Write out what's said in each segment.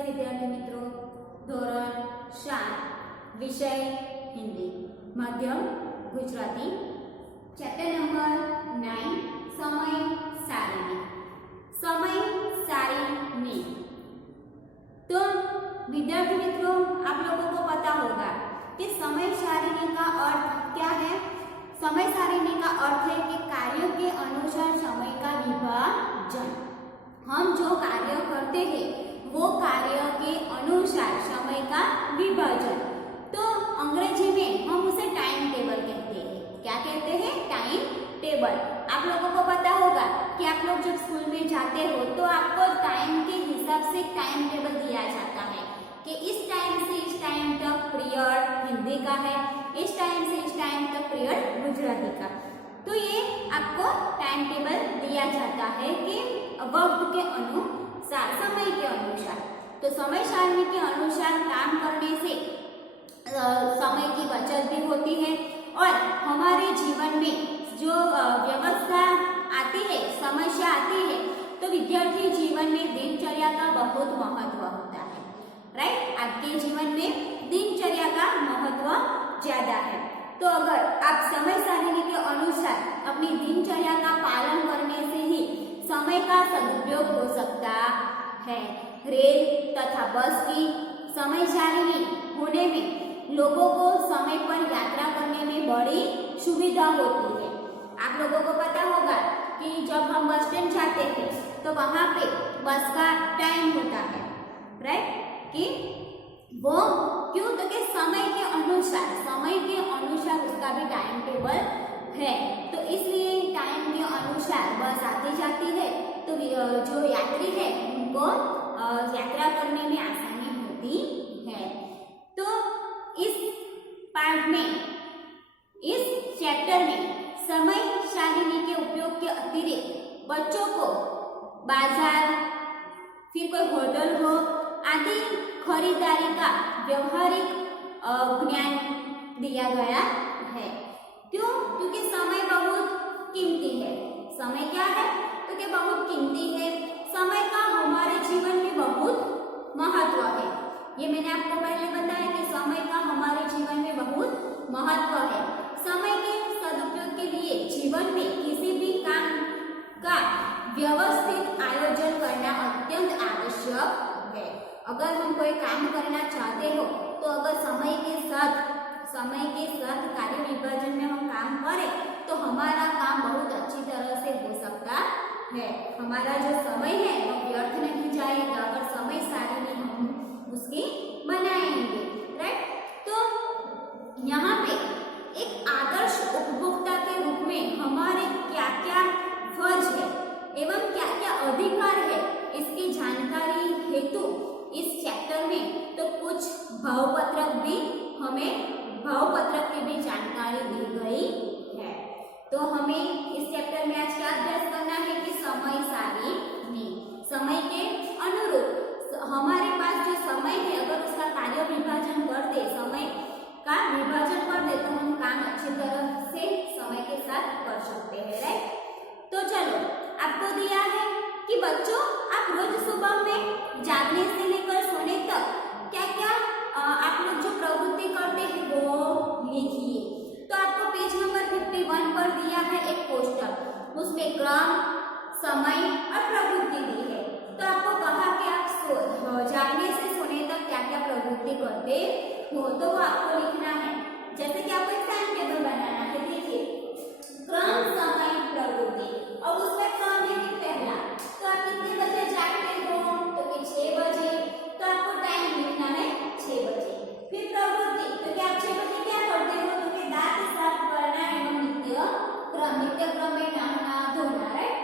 नमस्ते विद्यार्थी मित्रों। धोरण 4 विषय हिंदी माध्यम गुजराती चैप्टर नंबर 9 समय सारिणी। समय सारिणी तो विद्यार्थी मित्रों, आप लोगों को पता होगा कि समय सारिणी का अर्थ क्या है। समय सारिणी का अर्थ है कि कार्यों के अनुसार समय का विभाजन। हम जो कार्य करते हैं वो कार्य के अनुसार समय का विभाजन, तो अंग्रेजी में हम उसे टाइम टेबल कहते हैं। क्या कहते हैं? Time table. आप लोगों को पता होगा कि आप लोग जब स्कूल में जाते हो तो आपको टाइम के हिसाब से टाइम टेबल दिया जाता है कि इस टाइम से इस टाइम तक पीरियड हिंदी का है, इस टाइम से इस टाइम तक पीरियड गुजराती का। तो ये आपको टाइम टेबल दिया जाता है कि वक्त के अनुसार, समय के अनुसार। तो समय सारणी के अनुसार काम करने से समय की बचत भी होती है और हमारे जीवन में जो व्यवस्था आती है, समस्या आती है, तो विद्यार्थी जीवन में दिनचर्या का बहुत महत्व होता है। राइट? आपके जीवन में दिनचर्या का महत्व ज्यादा है। तो अगर आप समय सारणी के अनुसार अपनी दिनचर्या का पालन करने से ही समय का सदुपयोग हो सकता है। रेल तथा बस की समय सारणी होने में लोगों को समय पर यात्रा करने में बड़ी सुविधा होती है। आप लोगों को पता होगा कि जब हम बस स्टैंड जाते हैं तो वहां पे बस का टाइम होता है। राइट? कि वो क्यों? तो कि समय के अनुसार उसका भी टाइम टेबल है। तो इसलिए टाइम के अनुसार बस आती जाती है, तो जो यात्री है उनको यात्रा करने में आसानी होती है। तो इस पार्ट में, इस चैप्टर में समय सारणी के उपयोग के अतिरिक्त बच्चों को बाजार, फिर कोई होटल हो आदि खरीदारी का व्यवहारिक ज्ञान दिया गया है। क्यों? क्योंकि समय बहुत कीमती है। समय क्या है? तो कि बहुत कीमती है। समय का हमारे जीवन में बहुत महत्व है। ये मैंने आपको पहले बताया कि समय का हमारे जीवन में बहुत महत्व है। समय के सदुपयोग के लिए जीवन में किसी भी काम का व्यवस्थित आयोजन करना अत्यंत आवश्यक है। अगर हम कोई काम करना चाहते हो तो अगर समय के साथ कार्य विभाजन में हम काम करें तो हमारा काम बहुत अच्छी तरह से हो सकता है। हमारा जो समय है वो व्यर्थ नहीं जाएगा अगर समय सारणी हम उसकी बनाएंगे। राइट? तो यहाँ पे एक आदर्श उपभोक्ता के रूप में हमारे क्या क्या फर्ज है एवं क्या क्या अधिकार है, इसकी जानकारी हेतु इस चैप्टर में तो कुछ भावपत्रक की भी जानकारी दी गई है। तो हमें इस चैप्टर में आज क्या अभ्यास करना है कि समय सारणी, समय के अनुरूप हमारे पास जो समय है अगर उसका कार्य विभाजन कर दे, समय का विभाजन कर दे तो हम काम अच्छी तरह से समय के साथ कर सकते हैं। राइट? तो चलो, आपको दिया है कि बच्चों आप रोज सुबह में जागने से लेकर सोने तक क्या क्या आप लोग जो प्रवृत्ति करते हैं वो लिखिए। तो आपको पेज नंबर 51 पर दिया है एक पोस्टर, उसमें क्रम, समय और प्रवृत्ति दी है। तो आपको कहा कि आप जागने से सोने तक क्या क्या प्रवृत्ति करते हो, तो वो आपको लिखना है। जैसे कि आपको एक टाइम टेबल बनाना है। देखिए, क्रम, समय, प्रवृत्ति, और उसमें क्रम है कि पहला, तो आप कितने बजे जागते हो? तो कि 6 बजे। तो आपको टाइम लिखना है 6 बजे। फिर प्रवृत्ति, तो कि आप 6 बजे क्या करते हो? तो कि दांत साफ करना एवं नित्य क्रम में नहाना धोना। राइट?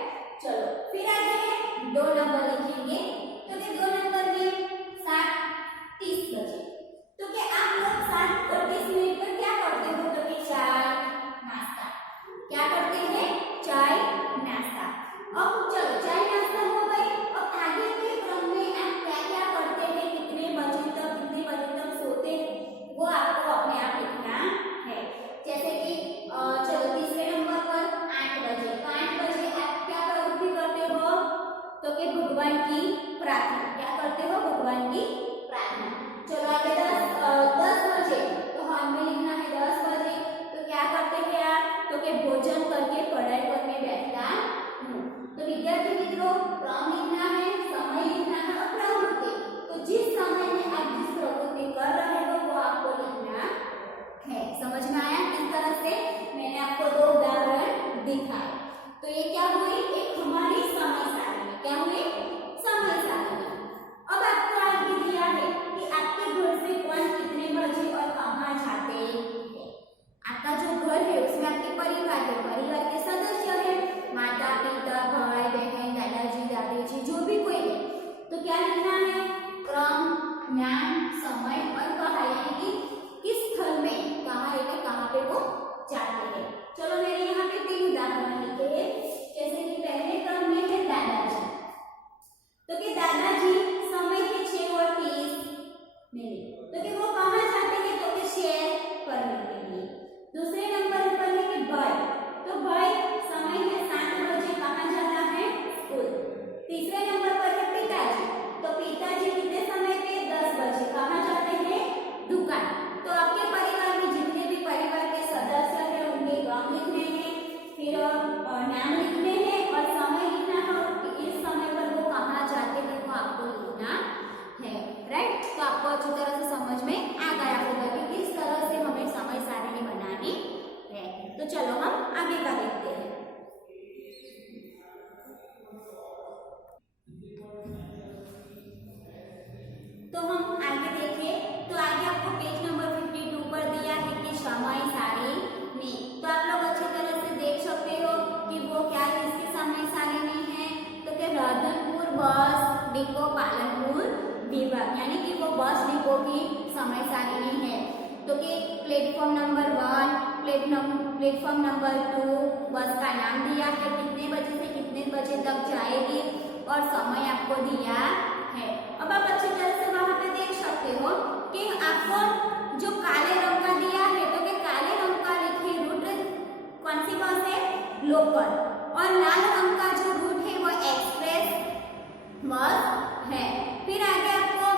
चलो, फिर आ जाइए 2 नंबर लिखेंगे। तो कि 2 नंबर में 7:30 बजे। तो कि आप लोग 7:30 पर क्या करते हो? तो कि चाय नाश्ता। क्या करते हैं? चाय नाश्ता। बस डिपो पालनपुर विभाग, यानी कि वो बस डिपो की समय सारिणी है। तो कि प्लेटफॉर्म नंबर 1, प्लेटफॉर्म नंबर 2, बस का नाम दिया है, कितने बजे से कितने बजे तक जाएगी और समय आपको दिया है। अब आप अच्छी तरह से वहां पे देख सकते हो कि आपको जो काले रंग का दिया है, तो कि काले रंग का लिखे रूट कौन सी बस है, लोकल, और लाल रंग का जो रूट है वो एक्सप्रेस बस है। फिर आगे आपको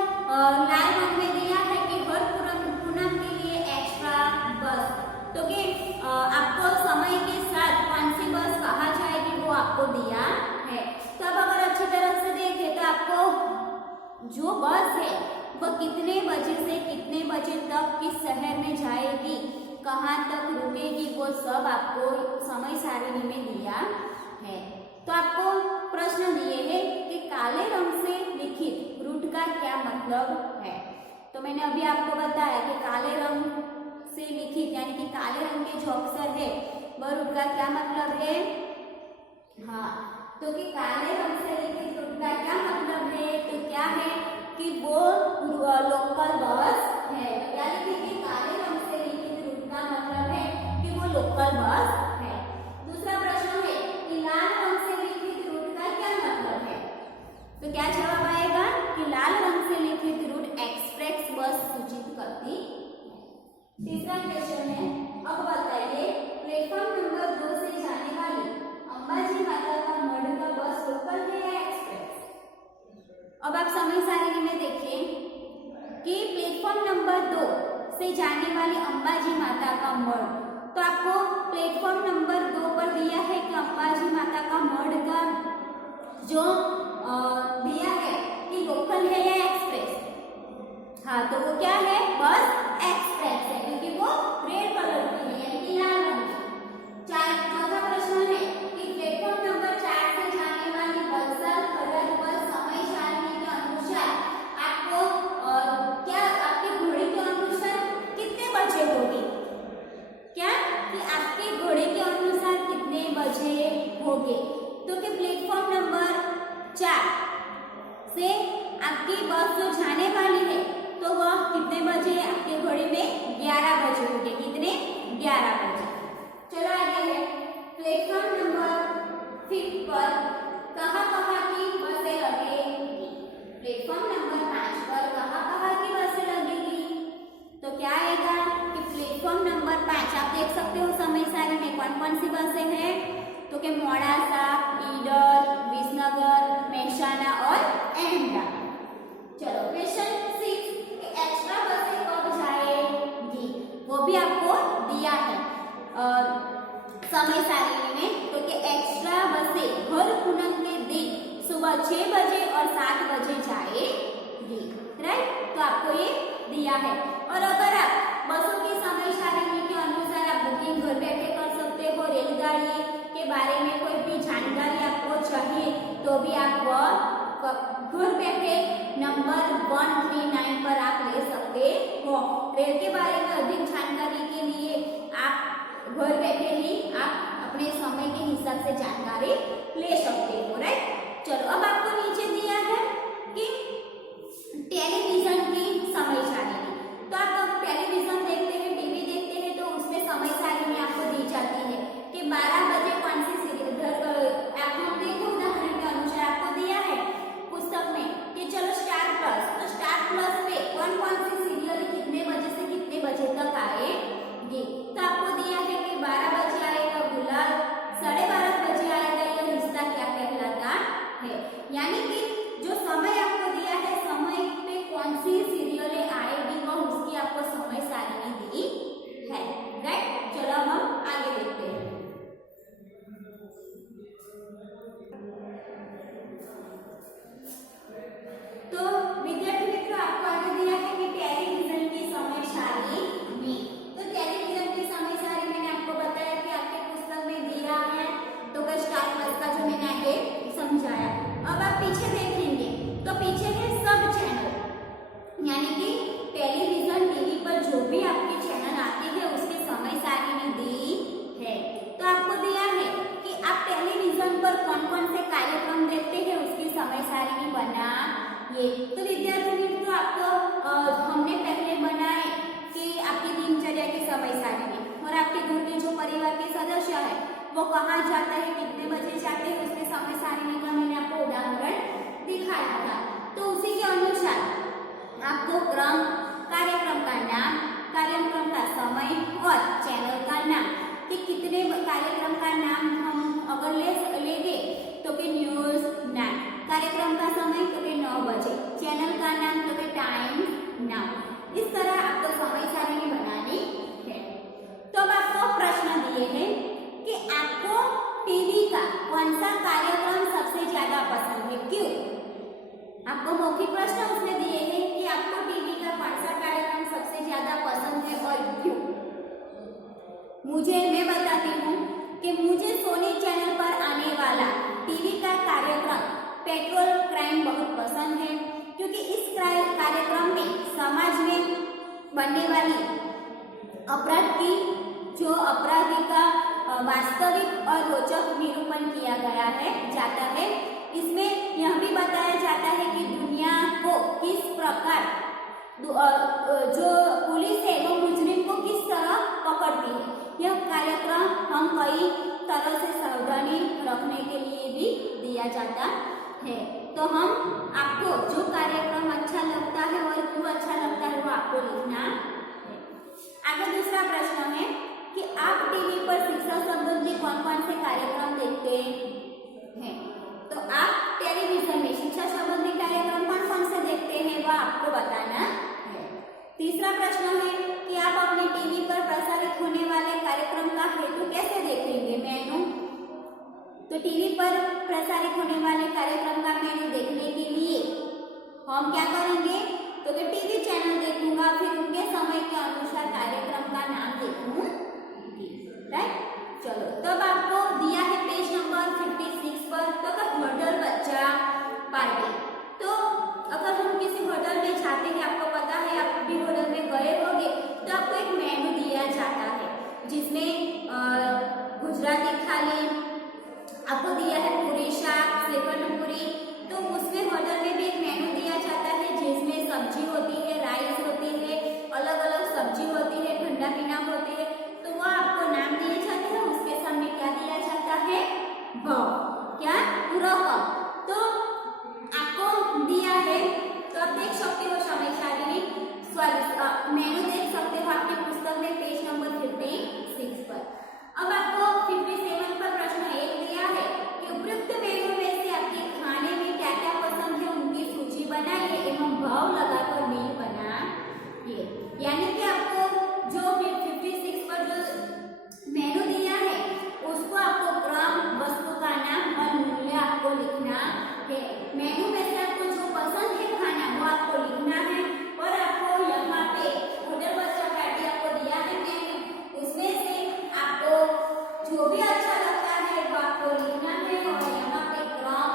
लाल रंग में दिया है कि हर पूनम के लिए एक्स्ट्रा बस, तो कि आपको समय के साथ कौन सी बस कहाँ जाएगी वो आपको दिया है। तो अब अगर अच्छी तरह से देखें तो आपको जो बस है वह कितने बजे से कितने बजे तक किस शहर में जाएगी, कहाँ तक रुकेगी, वो सब आपको समय सारिणी में दिया है। तो आपको प्रश्न दिए हैं कि काले रंग से लिखित रूट का क्या मतलब है। तो मैंने अभी आपको बताया कि काले रंग से लिखित यानी कि काले रंग के जो अक्षर है वह रूट का क्या मतलब है। हाँ, तो कि काले रंग से लिखित रूट का क्या मतलब है, तो क्या है कि वो लोकल बस है। तो क्या लिखेंगे, काले रंग से लिखित रूट का मतलब है कि वो लोकल बस है। दूसरा प्रश्न है कि लाल रंग से लिखित रूट का क्या मतलब है। तो क्या जवाब आएगा कि लाल रंग से लिखित रूट एक्सप्रेस बस सूचित करती है। तीसरा क्वेश्चन है, अब बताइए प्लेटफॉर्म नंबर 2 से जाने वाली अंबाजी माता का मढ़ का बस लोकल है या एक्सप्रेस। अब आप समय सारिणी में देखिए कि प्लेटफॉर्म नंबर 2 से जाने वाली अंबाजी माता का मढ़, तो आपको प्लेटफॉर्म नंबर 2 पर दिया है कि अंबाजी माता का मढ़ का जो दिया है कि लोकल है या एक्सप्रेस। हाँ, तो वो क्या है, बस एक्सप्रेस है, क्योंकि वो रेड कलर की है यानी कि लाल रंग की। चौथा प्रश्न है कि प्लेटफॉर्म नंबर 4 से जाने वाली वलसाड खरड़ बस समय सारणी के अनुसार आपको क्या आपकी घड़ी के अनुसार कितने बजे होगी, क्या कि आपके घोड़े के अनुसार कितने बजे होगे। तो कि प्लेटफॉर्म नंबर 4 से आपकी बस जो जाने वाली है तो वह कितने बजे आपके घोड़े में 11 बजे होगी, कितने 11 बजे। चलो आगे है प्लेटफॉर्म नंबर 5 पर कहाँ की बसें लगेगी। प्लेटफॉर्म नंबर 5 पर कहाँ की बसें लगेगी, तो क्या आएगा कि प्लेटफॉर्म नंबर 5 आप देख सकते हो समय सारणी में कौन कौन सी बसें हैं, तो कि मोड़ासा, ईडर, विसनगर, मेहसाणा और अहमदाबाद। चलो क्वेश्चन 6, एक्स्ट्रा बसें कब जाएगी, वो भी आपको दिया है समय सारणी में। तो कि एक्स्ट्रा बसें हर पूनम के दिन सुबह 6 बजे और 7 बजे जाएगी, राइट। तो आपको ये दिया है। और अगर आप बसों की समय सारणी के अनुसार आप बुकिंग घर बैठे कर सकते हो, रेलगाड़ी के बारे में कोई भी जानकारी आपको चाहिए तो भी आप घर बैठे नंबर 139 पर आप ले सकते हो। रेल के बारे में अधिक जानकारी के लिए आप घर बैठे ही आप अपने समय के हिसाब से जानकारी ले सकते हो, राइट। चलो अब आपको नीचे दिया है कि टेलीविजन की समय सारणी। तो आप टेलीविजन देखते हैं, टीवी देखते हैं, तो उसमें समय सारणी आपको दी जाती है कि 12 बजे कौन सी सीरियल आपको देखे उदाहरण के अनुसार आपको दिया है पुस्तक में कि चलो स्टार प्लस, तो स्टार प्लस पे कौन कौन सी सीरियल कितने बजे से कितने बजे तक आएगी। तो आपको दिया है कि 12 बजे आएगा गुलाल, 12:30 बजे आएगा यह रिश्ता क्या क्रम, कार्यक्रम का नाम, कार्यक्रम का समय और चैनल का नाम। कि कितने कार्यक्रम का नाम हम अगर लेंगे तो कि न्यूज 9, कार्यक्रम का समय तो कि 9 बजे, चैनल का नाम तो कि टाइम नाउ। इस तरह आपको समय सारणी बनानी है। तो अब आपको प्रश्न दिए हैं कि आपको टीवी का कौन सा कार्यक्रम सबसे ज्यादा पसंद है, क्यों? आपको मौखिक प्रश्न उसमें दिए हैं कि आपको टीवी का कौन सा कार्यक्रम सबसे ज्यादा पसंद है और क्यों। मैं बताती हूँ कि मुझे सोनी चैनल पर आने वाला टीवी का कार्यक्रम पेट्रोल क्राइम बहुत पसंद है, क्योंकि इस कार्यक्रम में समाज में बनने वाली अपराध की जो अपराधी का वास्तविक और रोचक निरूपण किया गया है जाता है। इसमें यह भी बताया जाता है कि दुनिया को किस प्रकार जो पुलिस है वो मुजरिम को किस तरह पकड़ती है। यह कार्यक्रम हम कई तरह से सावधानी रखने के लिए भी दिया जाता है। तो हम आपको जो कार्यक्रम अच्छा लगता है और क्यों अच्छा लगता है वो आपको लिखना है। आगे दूसरा प्रश्न है कि आप टीवी पर शिक्षा संबंधी कौन कौन से कार्यक्रम देखते हैं। तो आप टेलीविजन में शिक्षा संबंधी कार्यक्रम कौन कौन से देखते हैं वह आपको बताना है। तीसरा प्रश्न है कि आप अपने टीवी पर प्रसारित होने वाले कार्यक्रम का हेतु कैसे देखेंगे, मेनू। तो टीवी पर प्रसारित होने वाले कार्यक्रम का मेनू देखने के लिए हम क्या करेंगे, तो कि टीवी चैनल देखूंगा, फिर उनके समय के अनुसार कार्यक्रम का नाम देखूंगी। राइट, चलो तब आपको दिया है पेज नंबर 56 पर तो होटल बच्चा पार्टी। तो अगर हम किसी होटल में जाते हैं, आपको पता है आप भी होटल में गए होंगे, तो आपको एक मेनू दिया जाता है जिसमें गुजराती थाली आपको दिया है, पूरी शाक, सेवन पूरी। तो उसमें होटल में भी एक मेनू दिया जाता है जिसमें सब्जी होती है, राइस होती है, अलग अलग सब्जी होती है, ठंडा पीना होती है। तो वो आपको नाम दिए जाते हैं, उसके सामने क्या दिया जाता है, भाव, क्या रकम। तो आपको दिया है तो आप देख सकते हो समय सारणी, मेनू देख सकते हो आपकी पुस्तक में पेज नंबर 56 पर। अब आपको 57 पर प्रश्न 1 दिया है कि उपयुक्त मेनू में से आपके खाने में क्या क्या पसंद है उनकी सूची बनाइए एवं भाव लगाकर बिल बनाइए। यानी कि आपको जो 56 पर जो मेनू दिया है उसको आपको क्रम, वस्तु का नाम और मूल्य आपको लिखना है। मेनू में से आपको जो पसंद है खाना वो आपको लिखना है और आपको यहाँ पे होटल बच्चा पार्टी आपको दिया है मेनू, उसमें से आपको जो भी अच्छा लगता है वो आपको लिखना है और यहाँ पे क्रम,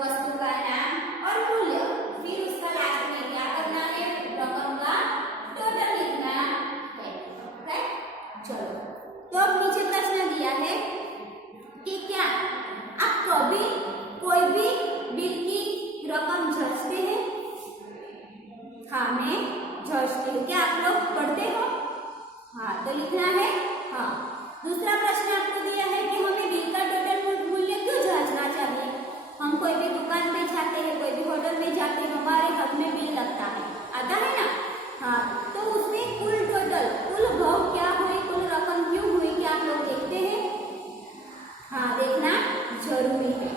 वस्तु का नाम और मूल्य, फिर उसका लास्ट में क्या करना है, रकम का टोटल लिखना है। राइट, चलो तो अब नीचे प्रश्न दिया है कि क्या आप कभी कोई भी बिल की रकम जांचते हैं। हाँ, मैं जांचती हूँ। क्या आप लोग पढ़ते हो? हाँ, तो लिखना है हाँ। दूसरा प्रश्न आपको दिया है कि हमें बिल का टोटल मूल्य क्यों जांचना चाहिए। हम कोई भी दुकान में जाते हैं, कोई भी होटल में जाते हैं, हमारे हाथ में बिल लगता है, आता है ना। हाँ, तो उसमें कुल टोटल, कुल भाव क्या हुई, कुल रकम क्यों हुई, क्या आप लोग देखते हैं। हाँ, देखना जरूरी है,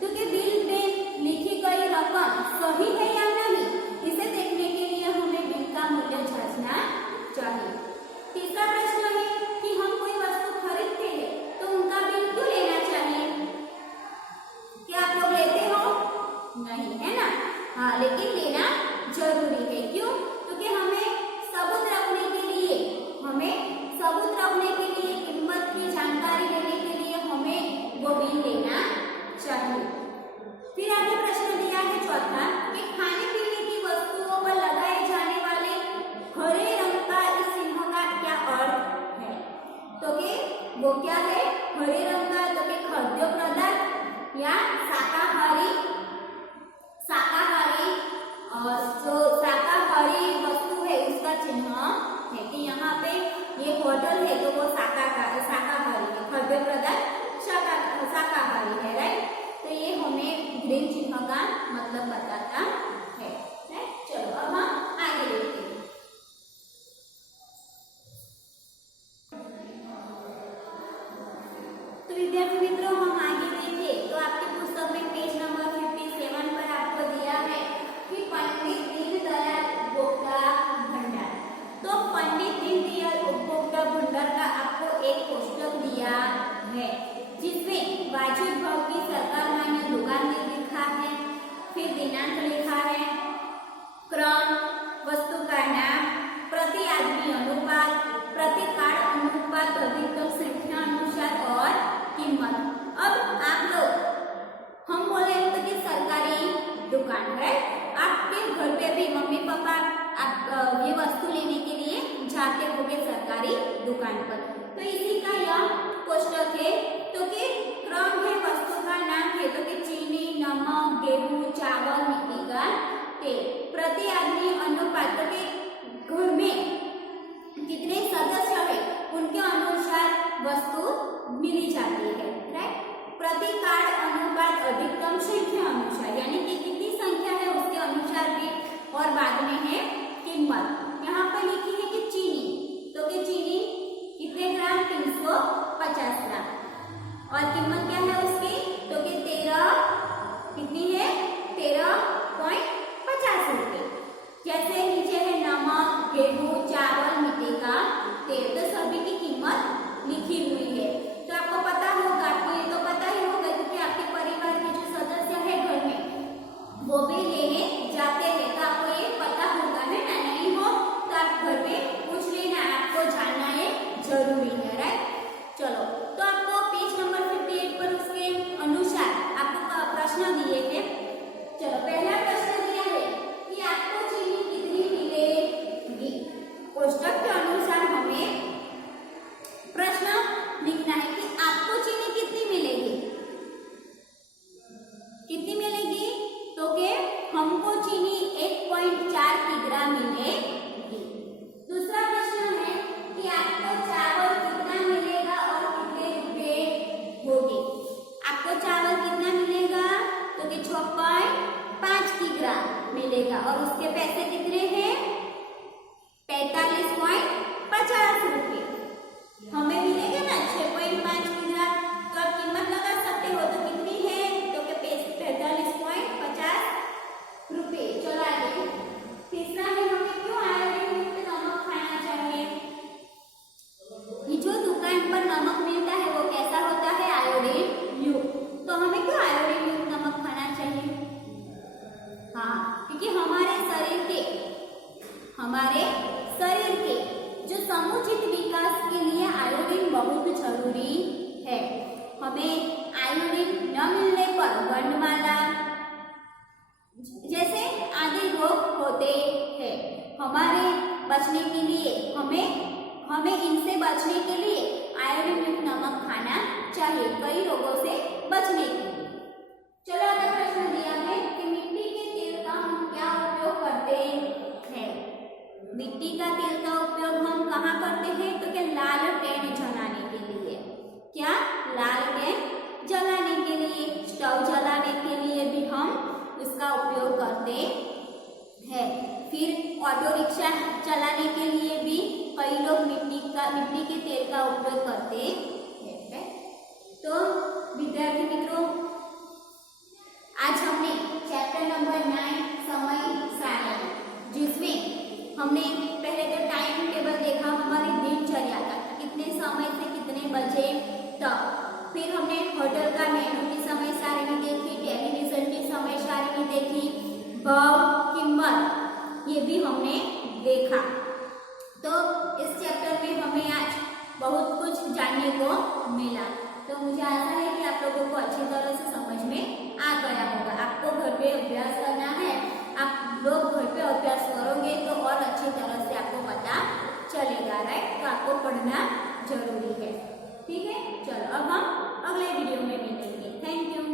क्योंकि बिल में लिखी गई रकम सही है या नहीं, इसे देखने के लिए हमें बिल का मूल्य जांचना चाहिए। तीसरा प्रश्न है कि हम कोई वस्तु खरीदते हैं तो उनका बिल गेहूं, चावल, मिट्टी का तेल। प्रति आदमी अनुपात के घर में कितने सदस्य है उनके अनुसार वस्तु मिली जाती है, राइट। प्रति कार्ड अनुपात अधिकतम संख्या अनुसार, यानी कि कितनी संख्या है उसके अनुसार भी। और बाद में है कीमत। यहाँ पर लिखी है कि चीनी, तो कि चीनी कितने ग्राम, 350 ग्राम। और कीमत क्या है उसकी, तो कि 13 कितनी है, 13.50 रुपये। जैसे नीचे है नमक, गेहूं, चावल, मिट्टी का तेल, तो सभी की कीमत लिखी हुई है। तो आपको पता होगा, आपको ये तो पता ही होगा क्योंकि आपके परिवार के जो सदस्य है घर में वो भी लेने जाते हैं, तो आपको ये पता होगा है ना। नहीं हो तो आप घर में पूछ लेना, आपको जानना ये जरूरी है, राइट। चलो, तो आपको पेज नंबर 58 पर उसके अनुसार आपको प्रश्न दिए थे। चलो, पहला प्रश्न दिया है कि आपको चीनी कितनी मिलेगी। कोष्टक के अनुसार हमें प्रश्न लिखना है कि आपको चीनी कितनी मिलेगी, कितनी मिलेगी, तो के हमको चीनी 1.4 किग्रा मिलेगी। दूसरा प्रश्न है कि आपको चावल कितना मिलेगा और कितने रुपए होगी। आपको चावल कितना मिलेगा, तो कि 6.5 किग्रा मिलेगा और उसके पैसे कितने हैं, 45.50 रुपये। हमें मिलेगा ना 6.5 किग्रा, तो आप कीमत लगा सकते हो, तो कितनी है, तो कि 45.50 रुपये। चलो आगे, तीसरा है हमें क्यों आयोडीन युक्त नमक खाना चाहिए। जो दुकान पर नमक मिलता है वो कैसा होता है, आयोडीन युक्त। तो हमें क्यों आयोडीन युक्त नमक खाना चाहिए, हाँ, क्योंकि हमारे शरीर के जो समुचित विकास के लिए आयोडीन बहुत जरूरी है। हमें आयोडीन न मिलने पर वर्णमाला जैसे आदि रोग होते हैं। हमारे बचने के लिए हमें इनसे बचने के लिए आयोडीन युक्त नमक खाना चाहिए, कई रोगों से बचने के लिए। चलो, अगला प्रश्न दिया है कि मिट्टी के तेल का हम क्या उपयोग करते हैं। मिट्टी का तेल का उपयोग हम कहाँ करते हैं, तो क्या लालटेन जलाने के लिए। क्या, लालटेन जलाने के लिए, स्टोव जलाने के लिए भी हम उसका उपयोग करते हैं। फिर ऑटो रिक्शा चलाने के लिए भी कई लोग मिट्टी के तेल का उपयोग करते हैं। तो विद्यार्थी मित्रों, आज हमने चैप्टर नंबर 9 समय सारणी, जिसमें हमने पहले तो टाइम टेबल देखा हमारी दिनचर्या का, कितने समय से कितने बजे तक। फिर हमने होटल का मेनू की समय सारणी देखी, टेलीविजन की समय सारणी देखी, भाव, कीमत, ये भी हमने देखा। तो इस चैप्टर में हमें आज बहुत कुछ जानने को मिला। तो मुझे आशा है कि आप लोगों को अच्छी तरह से समझ में आ गया होगा। आपको घर पे अभ्यास करना है, आप लोग घर पे अभ्यास करोगे तो और अच्छी तरह से आपको पता चलेगा, राइट। तो आपको पढ़ना जरूरी है, ठीक है। चलो, अब हम अगले वीडियो में मिलेंगे। Thank you.